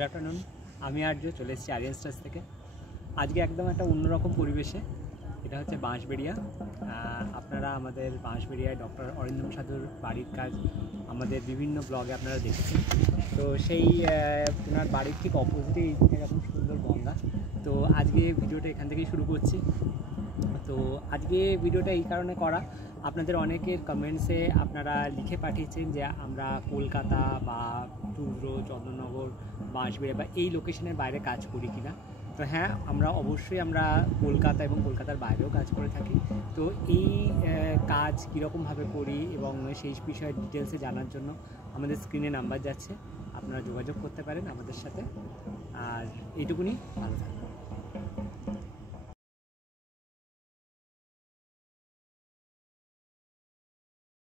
Good afternoon. আমি আর্য চলে এসেছি আরিয়ান স্টার্স থেকে। আজকে একদম একটা অন্যরকম পরিবেশে, এটা হচ্ছে বাঁশবেড়িয়া। আপনারা আমাদের বাঁশবেড়িয়ায় ডক্টর অরিন্দম সাধুর বাড়ির কাজ আমাদের বিভিন্ন ব্লগে আপনারা দেখেছেন। তো সেই ওনার বাড়ির ঠিক অপোজিটেই এরকম সুন্দর গঙ্গা। তো আজকে ভিডিওটা এখান থেকেই শুরু করছি। তো আজকে ভিডিওটা এই কারণে করা, আপনাদের অনেকের কমেন্টসে আপনারা লিখে পাঠিয়েছেন যে আমরা কলকাতা বা টুকরো চন্দননগর বাঁশবেড়িয়া বা এই লোকেশনের বাইরে কাজ করি কিনা। তো হ্যাঁ, আমরা অবশ্যই আমরা কলকাতা এবং কলকাতার বাইরেও কাজ করে থাকি। তো এই কাজ কীরকমভাবে করি এবং সেই বিষয়ে ডিটেলসে জানার জন্য আমাদের স্ক্রিনে নাম্বার যাচ্ছে, আপনারা যোগাযোগ করতে পারেন আমাদের সাথে। আর এইটুকুনি, ভালো থাকবেন।